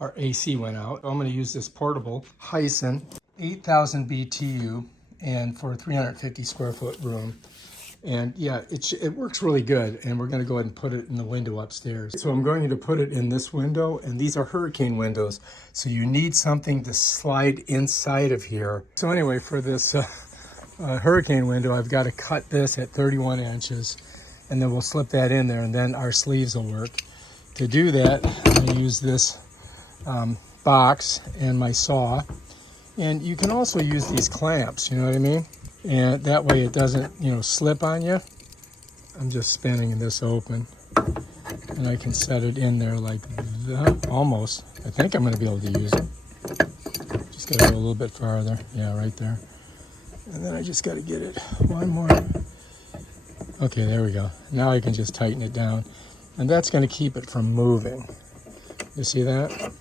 our AC went out. I'm going to use this portable Hisense 8,000 BTU and for a 350 square foot room. And yeah, it works really good. And we're going to go ahead and put it in the window upstairs. So I'm going to put it in this window, and these are hurricane windows. So you need something to slide inside of here. So anyway, for this hurricane window, I've got to cut this at 31 inches, and then we'll slip that in there, and then our sleeves will work. To do that, I use this box and my saw. And you can also use these clamps, you know what I mean? And that way it doesn't, slip on you. I'm just spinning this open, and I can set it in there like that, almost. I think I'm going to be able to use it. Just got to go a little bit farther. Yeah, right there. And then I just got to get it one more. Okay, there we go. Now I can just tighten it down. And that's going to keep it from moving. You see that?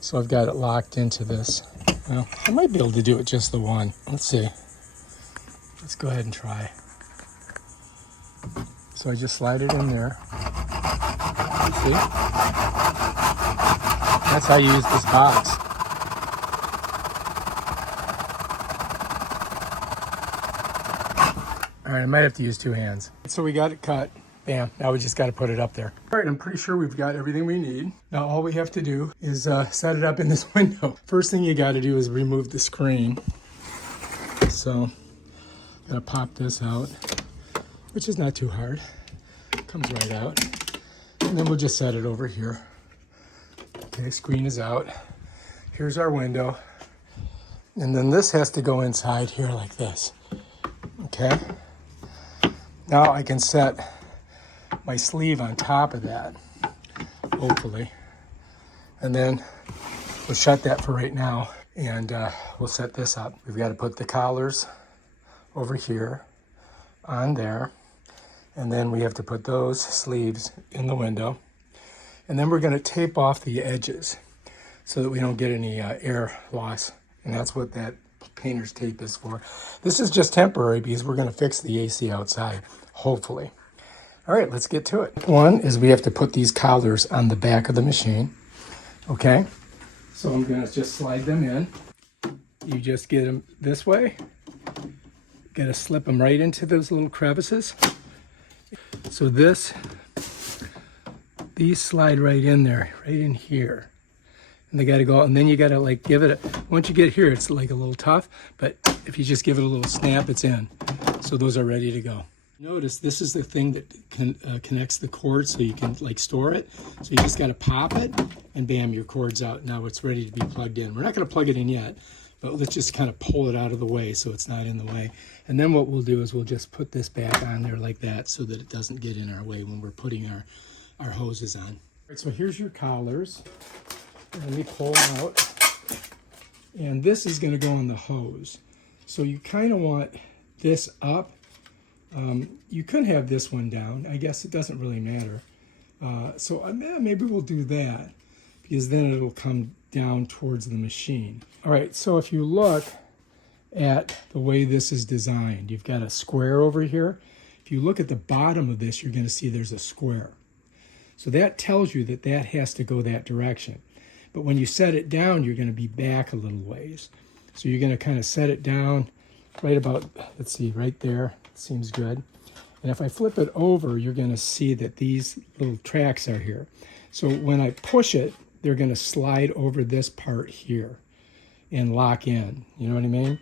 So I've got it locked into this. Well, I might be able to do it just the one. Let's see. Let's go ahead and try. So I just slide it in there. See? That's how you use this box. All right, I might have to use two hands. So we got it cut. Bam, now we just got to put it up there. All right, I'm pretty sure we've got everything we need. Now all we have to do is set it up in this window. First thing you got to do is remove the screen. So, got to pop this out, which is not too hard. Comes right out. And then we'll just set it over here. Okay, screen is out. Here's our window. And then this has to go inside here like this. Okay. Now I can set my sleeve on top of that, hopefully. And then we'll shut that for right now, and we'll set this up. We've got to put the collars over here on there, and then we have to put those sleeves in the window. And then we're going to tape off the edges so that we don't get any air loss. And that's what that painter's tape is for. This is just temporary because we're going to fix the AC outside, hopefully. All right, let's get to it. One is we have to put these collars on the back of the machine. Okay, so I'm going to just slide them in. You just get them this way. Got to slip them right into those little crevices. So these slide right in there, right in here. And they got to go, and then you got to like give it once you get here, it's like a little tough, but if you just give it a little snap, it's in. So those are ready to go. Notice this is the thing that connects the cord so you can like store it. So you just got to pop it, and bam, your cord's out. Now it's ready to be plugged in. We're not going to plug it in yet, but let's just kind of pull it out of the way so it's not in the way. And then what we'll do is we'll just put this back on there like that so that it doesn't get in our way when we're putting our hoses on. All right, so here's your collars. Let me pull them out. And this is going to go on the hose. So you kind of want this up. You could have this one down. I guess it doesn't really matter. So maybe we'll do that because then it'll come down towards the machine. All right, so if you look at the way this is designed, you've got a square over here. If you look at the bottom of this, you're going to see there's a square. So that tells you that that has to go that direction. But when you set it down, you're going to be back a little ways. So you're going to kind of set it down right about, let's see, right there. Seems good. And if I flip it over, you're going to see that these little tracks are here. So when I push it, they're going to slide over this part here and lock in. You know what I mean?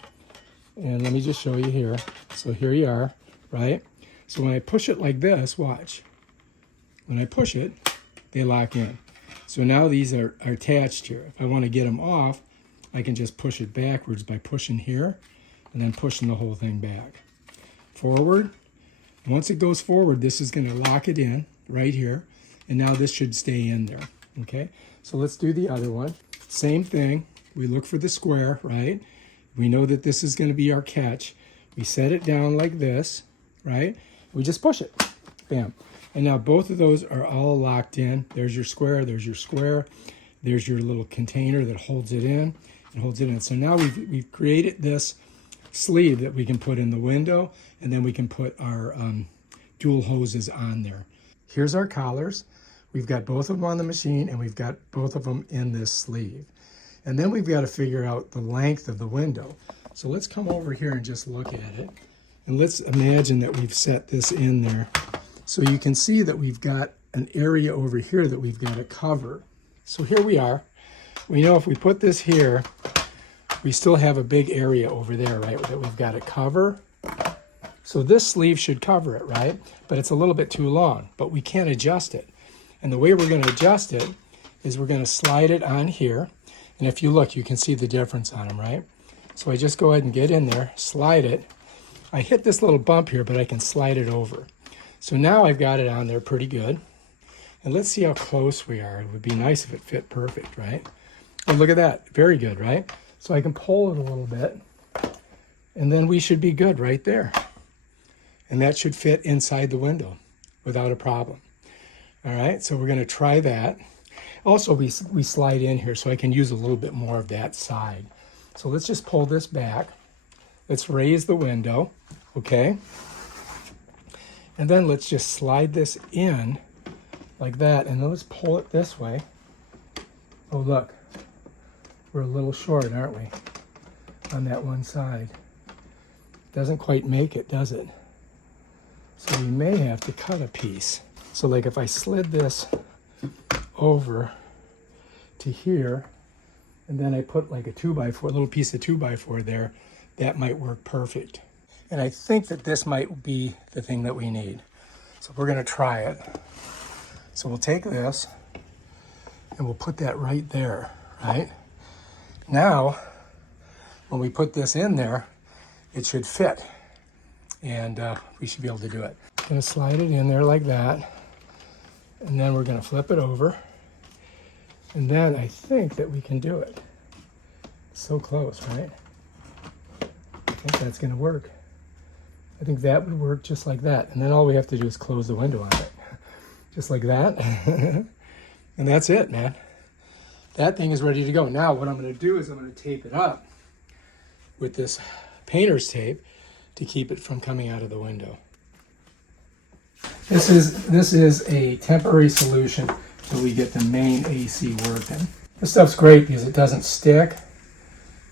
And let me just show you here. So here you are, right? So when I push it like this, watch. When I push it, they lock in. So now these are attached here. If I want to get them off, I can just push it backwards by pushing here and then pushing the whole thing back. Forward. Once it goes forward, this is going to lock it in right here. And now this should stay in there. Okay, so let's do the other one. Same thing. We look for the square, right? We know that this is going to be our catch. We set it down like this, right? We just push it. Bam. And now both of those are all locked in. There's your square, there's your square. There's your little container that holds it in and holds it in. So now we've created this sleeve that we can put in the window, and then we can put our dual hoses on there. Here's our collars. We've got both of them on the machine, and we've got both of them in this sleeve. And then we've got to figure out the length of the window. So let's come over here and just look at it. And let's imagine that we've set this in there. So you can see that we've got an area over here that we've got to cover. So here we are. We know if we put this here, we still have a big area over there, right, that we've got to cover. So this sleeve should cover it, right? But it's a little bit too long, but we can't adjust it. And the way we're going to adjust it is we're going to slide it on here. And if you look, you can see the difference on them, right? So I just go ahead and get in there, slide it. I hit this little bump here, but I can slide it over. So now I've got it on there pretty good. And let's see how close we are. It would be nice if it fit perfect, right? And look at that. Very good, right? So I can pull it a little bit. And then we should be good right there. And that should fit inside the window without a problem. All right, so we're going to try that. Also, we slide in here so I can use a little bit more of that side. So let's just pull this back. Let's raise the window, okay? And then let's just slide this in like that, and then let's pull it this way. Oh, look, we're a little short, aren't we, on that one side? Doesn't quite make it, does it? So we may have to cut a piece. So like if I slid this over to here, and then I put like a 2x4, a little piece of 2x4 there, that might work perfect. And I think that this might be the thing that we need. So we're gonna try it. So we'll take this and we'll put that right there, right? Now, when we put this in there, it should fit. And we should be able to do it. I'm gonna slide it in there like that. And then we're gonna flip it over. And then I think that we can do it. So close, right? I think that's gonna work. I think that would work just like that. And then all we have to do is close the window on it. Just like that. And that's it, man. That thing is ready to go. Now what I'm gonna do is I'm gonna tape it up with this painter's tape to keep it from coming out of the window. This is a temporary solution till we get the main AC working. This stuff's great because it doesn't stick.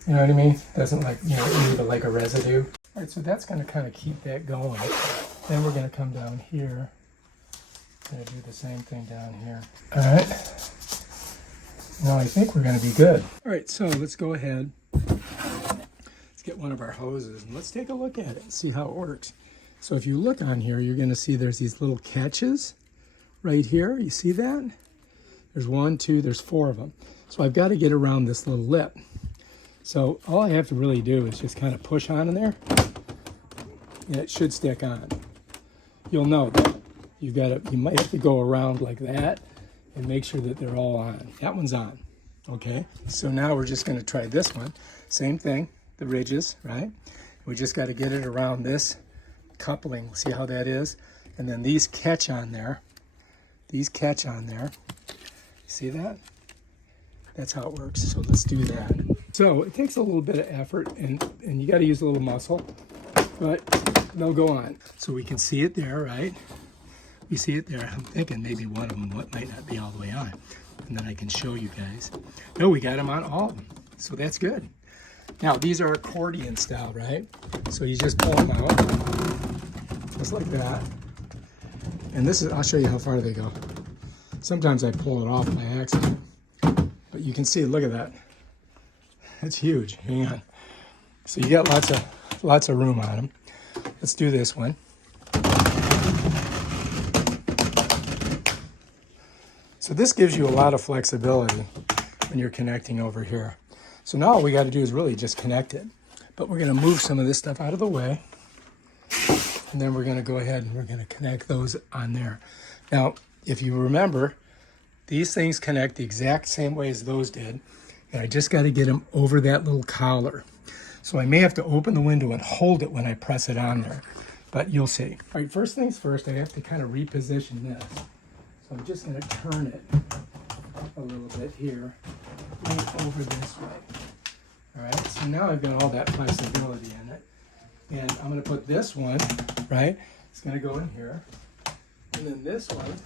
You know what I mean? It doesn't leave like a residue. All right, so that's going to kind of keep that going. Then we're going to come down here. Going to do the same thing down here. All right. Now I think we're going to be good. All right, so let's go ahead. Let's get one of our hoses and let's take a look at it and see how it works. So if you look on here, you're going to see there's these little catches right here. You see that? There's 1, 2, there's 4 of them. So I've got to get around this little lip. So all I have to really do is just kind of push on in there, and it should stick on. You'll know that you might have to go around like that and make sure that they're all on. That one's on, okay? So now we're just going to try this one. Same thing, the ridges, right? We just got to get it around this coupling. See how that is? And then these catch on there. These catch on there. See that? That's how it works. So let's do that. So it takes a little bit of effort and you got to use a little muscle, but they'll go on. So we can see it there, right? We see it there. I'm thinking maybe one of them might not be all the way on. And then I can show you guys. No, we got them on all of them. So that's good. Now these are accordion style, right? So you just pull them out, just like that. And this is, I'll show you how far they go. Sometimes I pull it off by accident, but you can see, look at that. It's huge, hang on. So you got lots of room on them. Let's do this one. So this gives you a lot of flexibility when you're connecting over here. So now all we got to do is really just connect it. But we're going to move some of this stuff out of the way. And then we're going to go ahead and we're going to connect those on there. Now, if you remember, these things connect the exact same way as those did. And I just got to get them over that little collar. So I may have to open the window and hold it when I press it on there. But you'll see. All right, first things first, I have to kind of reposition this. So I'm just going to turn it a little bit here, right over this way. All right, so now I've got all that flexibility in it. And I'm going to put this one, right? It's going to go in here. And then this one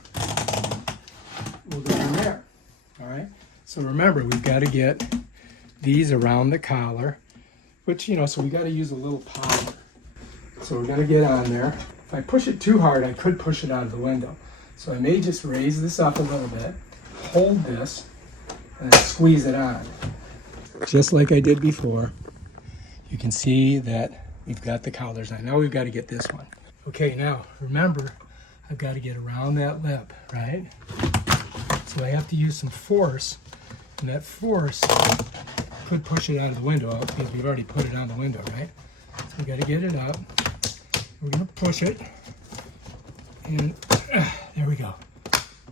we'll go from there. All right. So remember, we've got to get these around the collar, which, you know, so we got to use a little power. So we're going to get on there. If I push it too hard, I could push it out of the window. So I may just raise this up a little bit, hold this, and then squeeze it on. Just like I did before. You can see that we've got the collars on. Now we've got to get this one. Okay, now remember, I've got to get around that lip, right? So I have to use some force, and that force could push it out of the window because we've already put it on the window, right? So we got to get it up. We're going to push it, and there we go.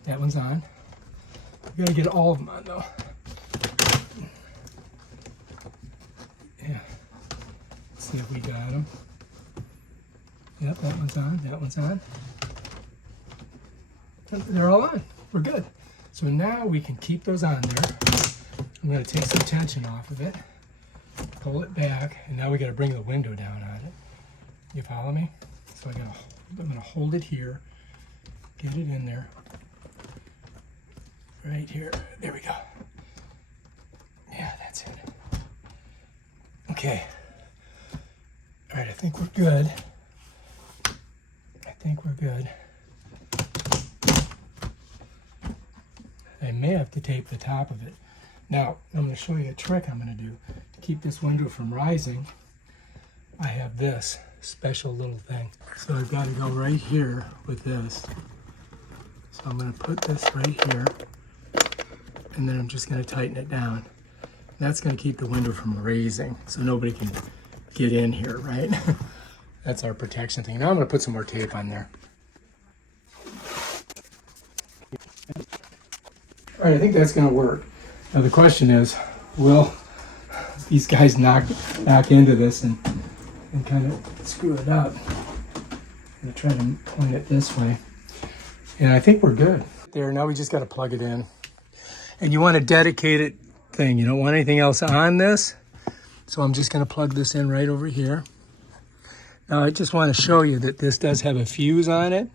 That one's on. We got to get all of them on though. Yeah. Let's see if we got them. Yep, that one's on. That one's on. They're all on. We're good. So now we can keep those on there. I'm going to take some tension off of it, pull it back, and now we got to bring the window down on it. You follow me? So I'm going to hold it here, get it in there, right here. There we go. Yeah, that's it. Okay. All right, I think we're good. I think we're good. I may have to tape the top of it. Now, I'm going to show you a trick I'm going to do to keep this window from rising. I have this special little thing. So I've got to go right here with this. So I'm going to put this right here, and then I'm just going to tighten it down. That's going to keep the window from raising, so nobody can get in here, right? That's our protection thing. Now I'm going to put some more tape on there. All right, I think that's going to work. Now the question is, will these guys knock into this and kind of screw it up? I'm going to try to point it this way. And I think we're good. There, now we just got to plug it in. And you want a dedicated thing. You don't want anything else on this. So I'm just going to plug this in right over here. Now I just want to show you that this does have a fuse on it.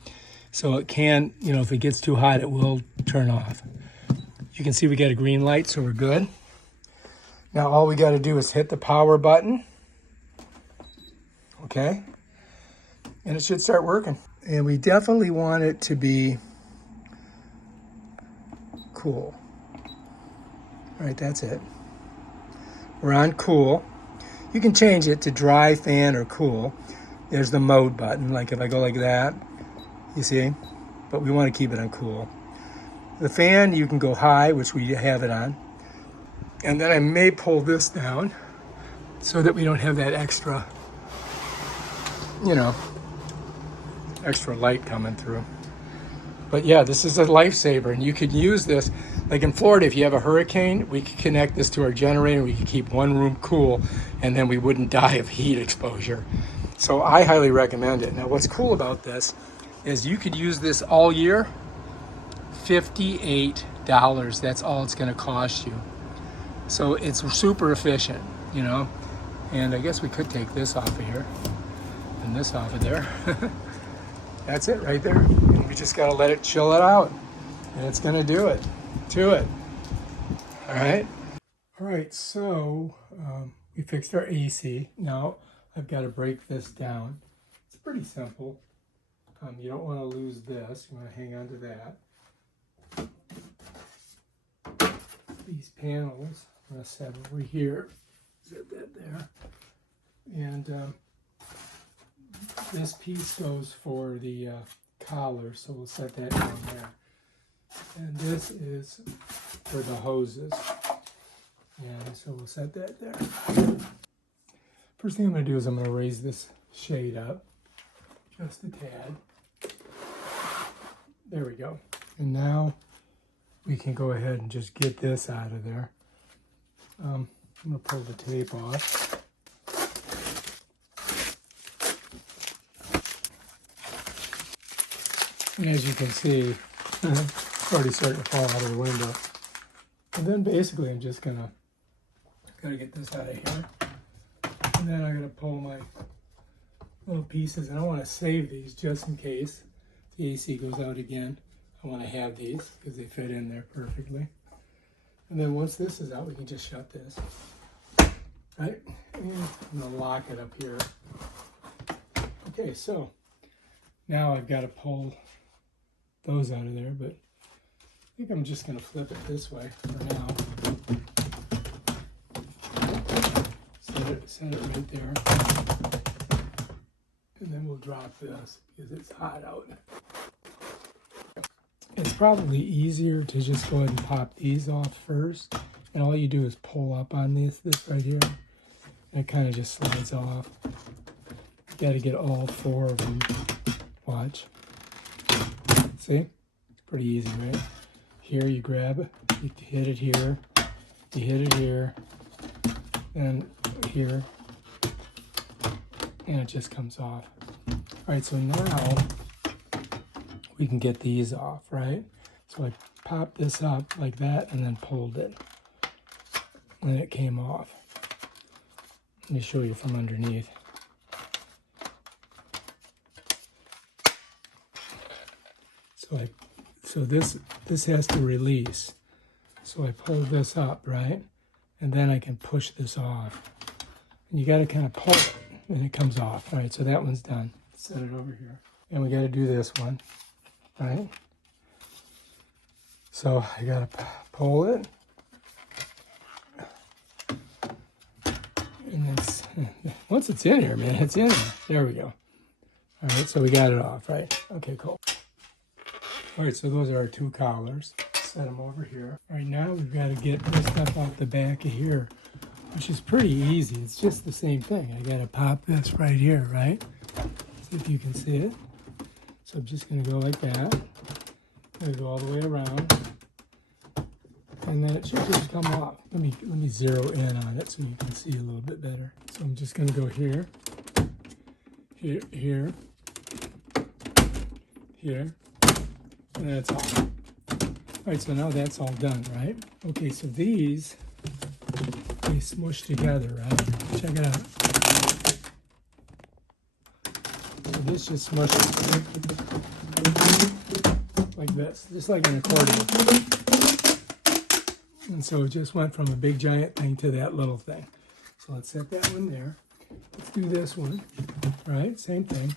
So it can, you know, if it gets too hot, it will turn off. You can see we got a green light, so we're good. Now all we got to do is hit the power button. Okay. And it should start working. And we definitely want it to be cool. All right, that's it. We're on cool. You can change it to dry, fan, or cool. There's the mode button, like if I go like that, you see? But we want to keep it on cool. The fan, you can go high, which we have it on. And then I may pull this down so that we don't have that extra, you know, extra light coming through. But yeah, this is a lifesaver, and you could use this. Like in Florida, if you have a hurricane, we could connect this to our generator. We could keep one room cool, and then we wouldn't die of heat exposure. So I highly recommend it. Now, what's cool about this is you could use this all year. $58, that's all it's going to cost you. So it's super efficient, you know. And I guess we could take this off of here and this off of there. That's it right there. And we just got to let it chill it out, and it's going to do it to it. All right. All right, so we fixed our AC. Now I've got to break this down. It's pretty simple. You don't want to lose this. You want to hang on to that. These panels I'm going to set over here. Set that there. And this piece goes for the collar, so we'll set that down there. And this is for the hoses. And so we'll set that there. First thing I'm going to do is I'm going to raise this shade up just a tad. There we go. And now we can go ahead and just get this out of there. I'm going to pull the tape off. And as you can see, it's already starting to fall out of the window. And then basically I'm just going to get this out of here. And then I'm going to pull my little pieces, and I want to save these just in case the AC goes out again. I want to have these because they fit in there perfectly. And then once this is out, we can just shut this. Right? And I'm going to lock it up here. Okay, so now I've got to pull those out of there, but I think I'm just going to flip it this way for now. Set it right there. And then we'll drop this because it's hot out. It's probably easier to just go ahead and pop these off first. And all you do is pull up on this right here. And it kind of just slides off. You got to get all 4 of them. Watch. See? It's pretty easy, right? Here you grab it. You hit it here. You hit it here. And here. And it just comes off. All right, so now we can get these off, right? So I popped this up like that and then pulled it. And it came off. Let me show you from underneath. So this has to release. So I pull this up, right? And then I can push this off. And you got to kind of pull it and it comes off. All right, so that one's done. Set it over here. And we got to do this one, right? So I got to pull it. And it's, once it's in here, man, it's in there. There we go. All right, so we got it off, right? Okay, cool. All right, so those are our 2 collars. Set them over here. All right, now we've got to get this stuff out the back of here, which is pretty easy. It's just the same thing. I got to pop this right here, right? See if you can see it. So I'm just going to go like that. I'm going to go all the way around. And then it should just come off. Let me zero in on it so you can see a little bit better. So I'm just going to go here, here, here, here, and that's all. All right, so now that's all done, right? Okay, so these, they smush together, right? Check it out. So this just smushes like this, just like an accordion. And so it just went from a big giant thing to that little thing. So let's set that one there. Let's do this one, right? Same thing.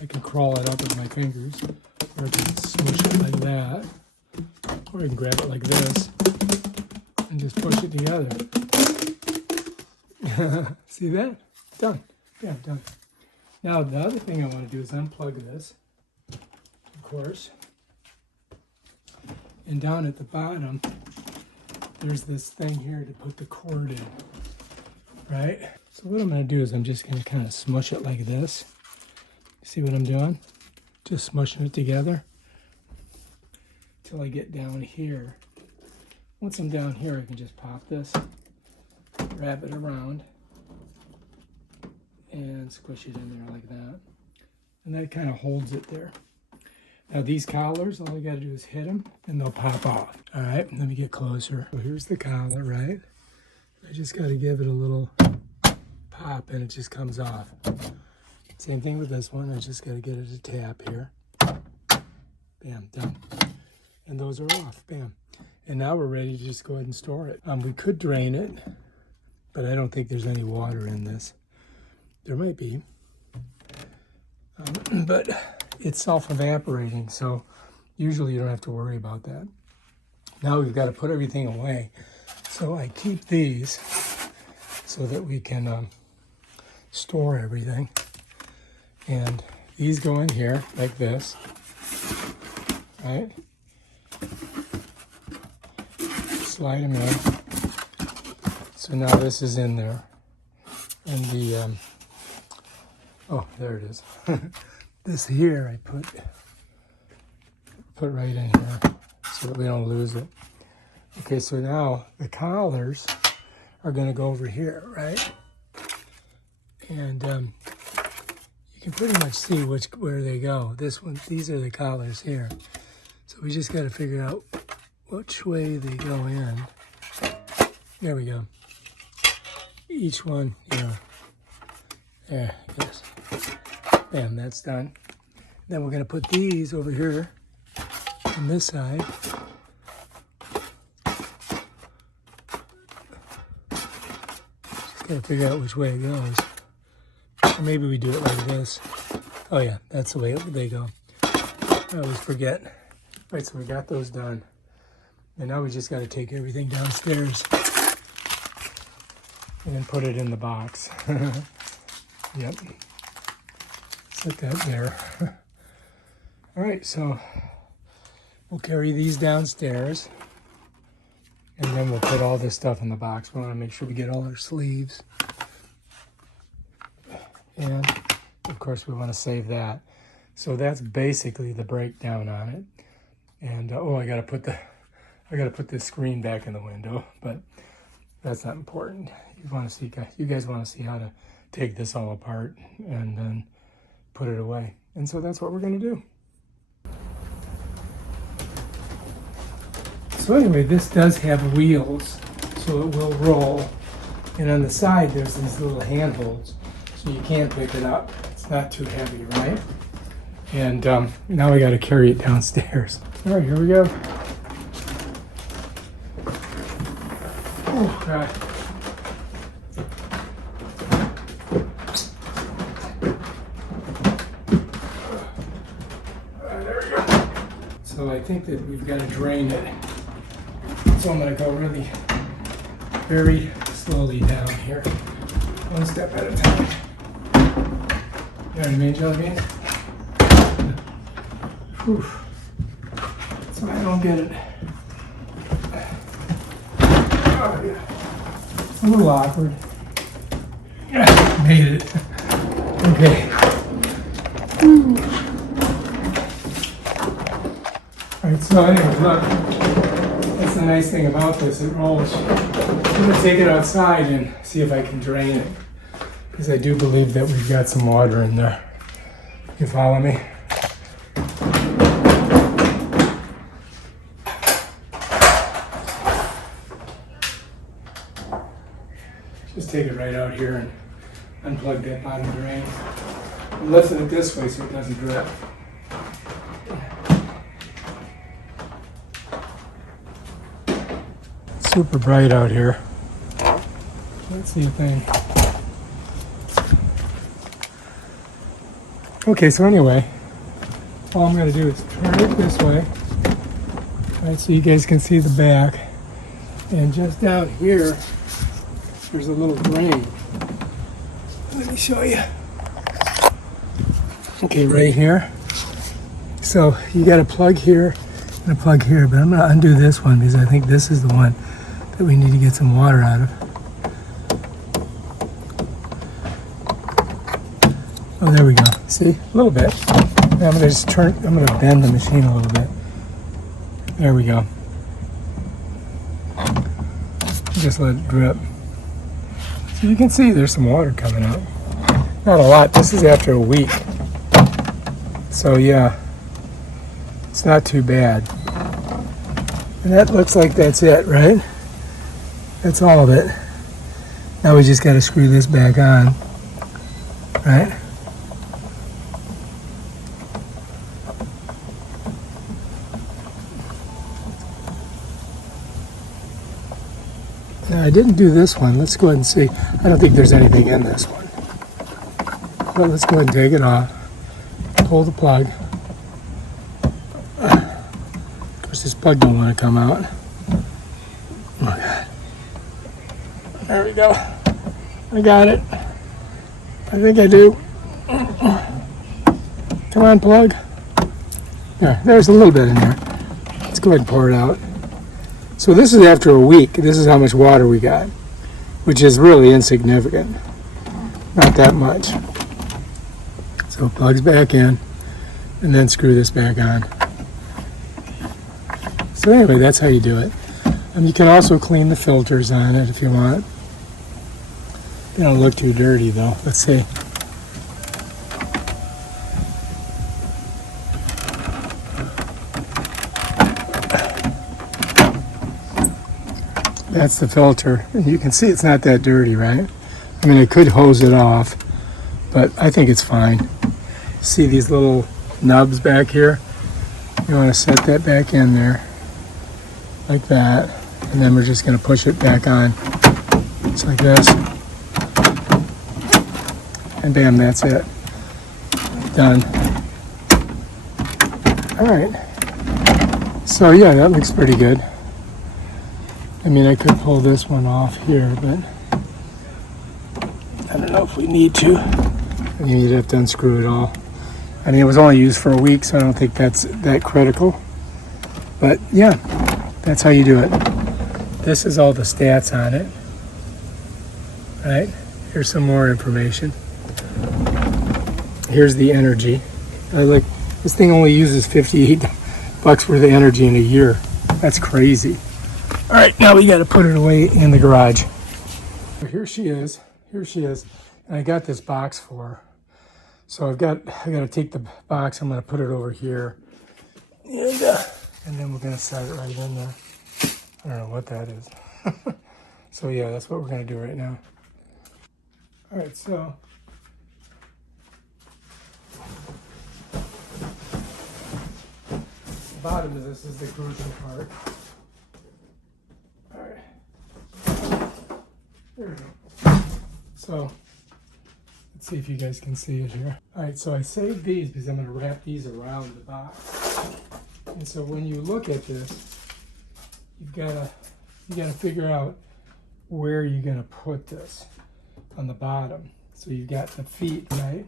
I can crawl it up with my fingers, or I can smush it like that, or I can grab it like this and just push it together. See that? Done. Yeah, done. Now the other thing I want to do is unplug this, of course. And down at the bottom, there's this thing here to put the cord in, right? So what I'm going to do is I'm just going to kind of smush it like this. See what I'm doing? Just smushing it together until I get down here. Once I'm down here, I can just pop this, wrap it around, and squish it in there like that. And that kind of holds it there. Now these collars, all I got to do is hit them and they'll pop off. All right, let me get closer. So here's the collar, right? I just got to give it a little pop and it just comes off. Same thing with this one. I just got to get it to tap here. Bam, done. And those are off, bam. And now we're ready to just go ahead and store it. We could drain it, but I don't think there's any water in this. There might be, but it's self-evaporating, so usually you don't have to worry about that. Now we've got to put everything away. So I keep these so that we can store everything. And these go in here like this, right? Slide them in. So now this is in there. And the, oh, there it is. This here I put right in here so that we don't lose it. Okay, so now the collars are going to go over here, right? And you can pretty much see where they go. These are the collars here. So we just got to figure out which way they go in. There we go. Each one, you know. There, yes. Bam, that's done. Then we're going to put these over here on this side. Just got to figure out which way it goes. Or maybe we do it like this. Oh yeah, that's the way they go. I always forget. All right, so we got those done. And now we just got to take everything downstairs and then put it in the box. Yep. Set that there. All right, so we'll carry these downstairs and then we'll put all this stuff in the box. We want to make sure we get all our sleeves. And of course we want to save that. So that's basically the breakdown on it. And oh, I gotta put this screen back in the window, but that's not important. You guys want to see how to take this all apart and then put it away. And so that's what we're gonna do. So anyway, this does have wheels, so it will roll. And on the side, there's these little handholds, so you can pick it up. It's not too heavy, right? And now we got to carry it downstairs. All right, here we go. Oh, God. There we go. So I think that we've got to drain it. So I'm going to go really very slowly down here, one step at a time. You know what I mean, Jelly Bean? Whew. So I don't get it. Oh, yeah. It's a little awkward. Yeah, made it. Okay. All right, so anyway, look. That's the nice thing about this, it rolls. I'm going to take it outside and see if I can drain it. Because I do believe that we've got some water in there. You follow me? Just take it right out here and unplug that bottom drain. I'm lifting it this way so it doesn't drip. It's super bright out here. Let's see a thing. Okay, so anyway, all I'm going to do is turn it this way, right, so you guys can see the back. And just down here, there's a little drain. Let me show you. Okay, right here. So you got a plug here and a plug here, but I'm going to undo this one because I think this is the one that we need to get some water out of. Oh, there we go. See, a little bit. Now I'm going to bend the machine a little bit. There we go. Just let it drip. So you can see there's some water coming out. Not a lot. This is after a week. So yeah, it's not too bad. And that looks like that's it, right? That's all of it. Now we just got to screw this back on, right? Now I didn't do this one. Let's go ahead and see. I don't think there's anything in this one. But let's go ahead and take it off. Pull the plug. Of course, this plug don't want to come out. Oh my God. There we go. I got it. I think I do. Come on, plug. There's a little bit in there. Let's go ahead and pour it out. So this is after a week. This is how much water we got, which is really insignificant. Not that much. So plugs back in, and then screw this back on. So anyway, that's how you do it. You can also clean the filters on it if you want. They don't look too dirty though. Let's see. That's the filter. And you can see it's not that dirty, right? I mean, I could hose it off, but I think it's fine. See these little nubs back here. You want to set that back in there like that, and then we're just going to push it back on just like this, and bam, that's it, done. All right, so yeah, that looks pretty good. I mean, I could pull this one off here, but I don't know if we need to. I think you'd have to unscrew it all. I mean, it was only used for a week, so I don't think that's that critical. But yeah, that's how you do it. This is all the stats on it. Right? Here's some more information. Here's the energy. This thing only uses 58 bucks worth of energy in a year. That's crazy. All right, now we got to put it away in the garage. So here she is. Here she is. And I got this box for her. So I got to take the box. I'm going to put it over here, and then we're going to set it right in there. I don't know what that is. So yeah, that's what we're going to do right now. All right, so the bottom of this is the crucial part. All right, there we go. So let's see if you guys can see it here. All right, so I saved these because I'm going to wrap these around the box. And so when you look at this, you gotta figure out where you're going to put this on the bottom. So you've got the feet, right?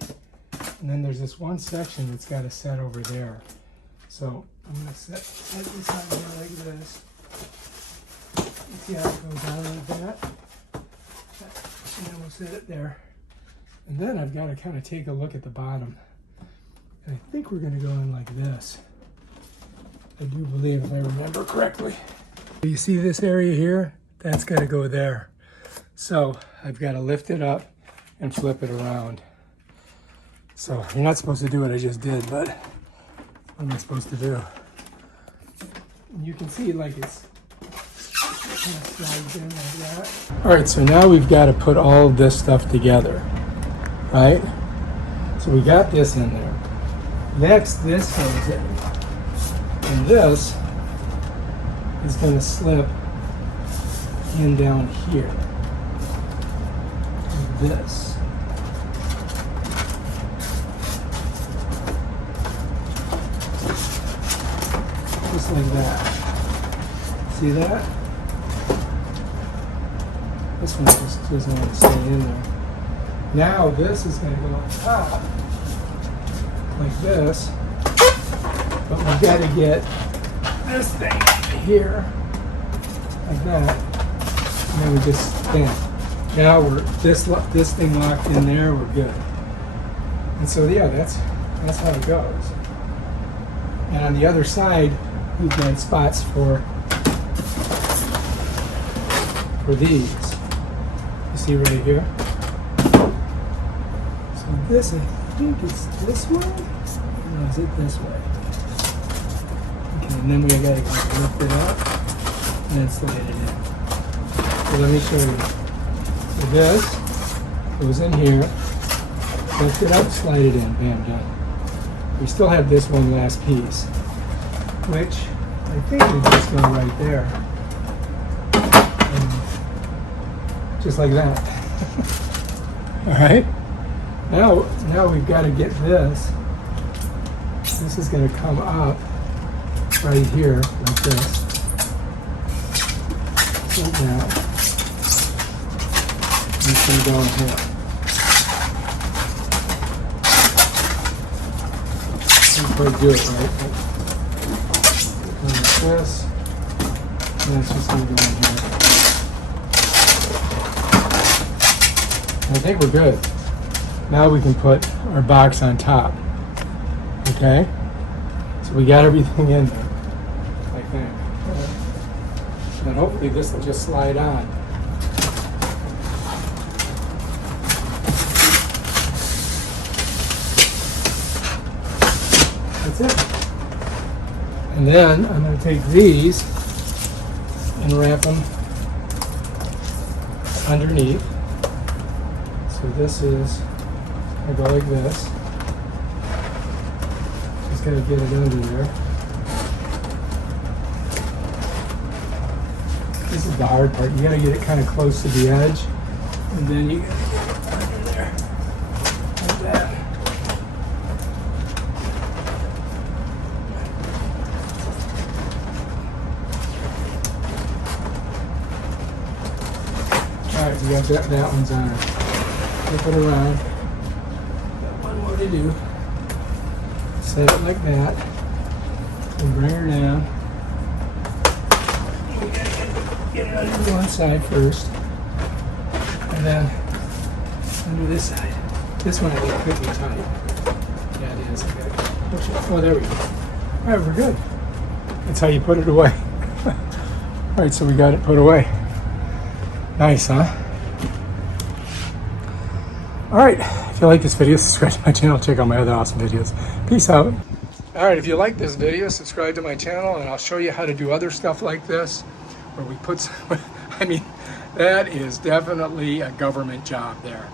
And then there's this one section that's got to set over there. So I'm going to set this on here like this. You see how it goes down like that? And then we'll set it there. And then I've got to kind of take a look at the bottom. And I think we're going to go in like this. I do believe, if I remember correctly. You see this area here? That's got to go there. So I've got to lift it up and flip it around. So you're not supposed to do what I just did, but what am I supposed to do? And you can see like it's kind of slides in like that. All right, so now we've got to put all of this stuff together, right? So we got this in there. Next, this goes in. And this is going to slip in down here. Like this. Just like that. See that? This one just doesn't want to stay in there. Now this is going to go on top like this. But we've got to get this thing here, like that, and then we just spin. Now we're this thing locked in there. We're good. And so yeah, that's how it goes. And on the other side, we've got spots for these. You see right here. So this, I think it's this way. Or is it this way? And then we got to lift it up and then slide it in. So let me show you. So this goes in here, lift it up, slide it in, bam, done. We still have this one last piece, which I think would just go right there. And just like that. All right? Now we've got to get this. This is going to come up right here, like this. Like that. And it's going to go in here. Can't quite do it right. But like this. And it's just going to go in here. I think we're good. Now we can put our box on top. Okay? So we got everything in there. I think. And hopefully this will just slide on. That's it. And then I'm going to take these and wrap them underneath. So this is, I go like this. just gotta get it under there. This is the hard part. You gotta get it kind of close to the edge, and then you gotta get it under there, like that. All right, you got that one's on. Flip it around. Got one more to do. Set it like that, and bring her down. We gotta get it under one side first, and then under this side. This one I think could be tight. Yeah, it is. Okay. Push it. Oh, there we go. All right, we're good. That's how you put it away. All right, so we got it put away. Nice, huh? All right, if you like this video, subscribe to my channel, check out my other awesome videos. Peace out. All right, if you like this video, subscribe to my channel, and I'll show you how to do other stuff like this, where we put some, I mean, that is definitely a government job there.